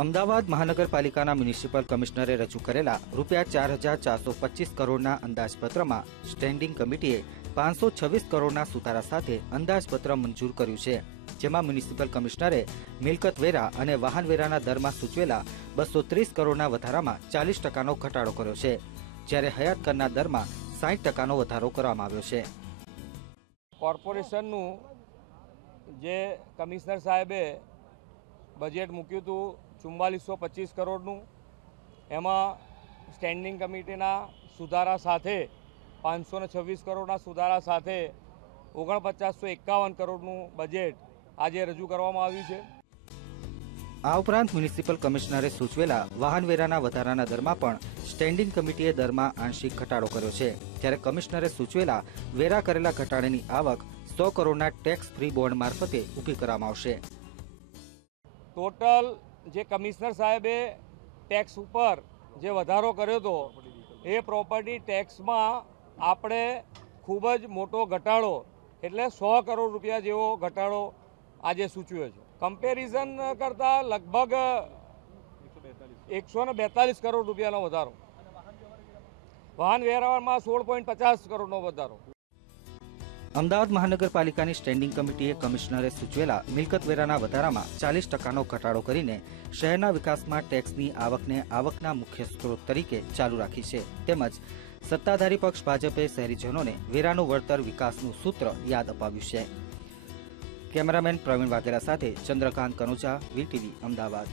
અમદાવાદ મહાનગરપાલિકાના મ્યુનિસિપલ કમિશનરે રજૂ કરેલા રૂપિયા ચાર હજાર ચારસો પચીસ કરોડના અંદાજપત્રમાં સ્ટેન્ડિંગ કમિટીએ પાંચસો છવ્વીસ કરોડના સુધારા સાથે અંદાજપત્ર મંજૂર કર્યું છે, જેમાં મ્યુનિસિપલ કમિશનરે મિલકત વેરા અને વાહન વેરાના દરમાં સૂચવેલા બસો ત્રીસ કરોડના વધારામાં ચાલીસ ટકાનો ઘટાડો કર્યો છે, જ્યારે હયાત કરના દરમાં સાઠ ટકાનો વધારો કરવામાં આવ્યો છે. કોર્પોરેશનનું જે કમિશનર સાહેબે બજેટ મૂક્યું હતું ચુમ્માલીસો પચીસ કરોડનું એમાં સ્ટેન્ડિંગ કમિટીના સુધારા સાથે પાંચસો ને છવ્વીસ કરોડના સુધારા સાથે ઓગણપચાસસો એકાવન કરોડનું બજેટ આજે રજૂ કરવામાં આવ્યું છે. આ ઉપરાંત મ્યુનિસિપલ કમિશનરે સૂચવેલા વાહન વેરાના વધારાના દરમાં પણ સ્ટેન્ડિંગ કમિટીએ દરમાં આંશિક ઘટાડો કર્યો છે. જ્યારે કમિશનરે સૂચવેલા વેરા કરેલા ઘટાડાની આવક સો કરોડના ટેક્સ ફ્રી બોન્ડ મારફતે ઊભી કરવામાં આવશે. ટોટલ જે કમિશનર સાહેબે ટેક્સ ઉપર જે વધારો કર્યો હતો, એ પ્રોપર્ટી ટેક્સમાં આપણે ખૂબ જ મોટો ઘટાડો, એટલે સો કરોડ રૂપિયા જેવો ઘટાડો આજે સૂચવ્યો છે. કમ્પેરિઝન કરતાં લગભગ એકસો ને બેતાલીસ કરોડ રૂપિયાનો વધારો. વાહન વ્યવહારમાં સોળ પોઈન્ટ પચાસ કરોડનો વધારો. અમદાવાદ મહાનગરપાલિકાની સ્ટેન્ડિંગ કમિટીએ કમિશનરે સૂચવેલા મિલકત વેરાના વધારામાં ચાલીસ ટકાનો ઘટાડો કરીને શહેરના વિકાસમાં ટેક્સની આવકને આવકના મુખ્ય સ્ત્રોત તરીકે ચાલુ રાખી છે. તેમજ સત્તાધારી પક્ષ ભાજપે શહેરીજનોને વેરાનું વળતર વિકાસનું સૂત્ર યાદ અપાવ્યું છે. કેમેરામેન પ્રવીણ વાઘેલા સાથે ચંદ્રકાંત કનોજા, વીટીવી, અમદાવાદ.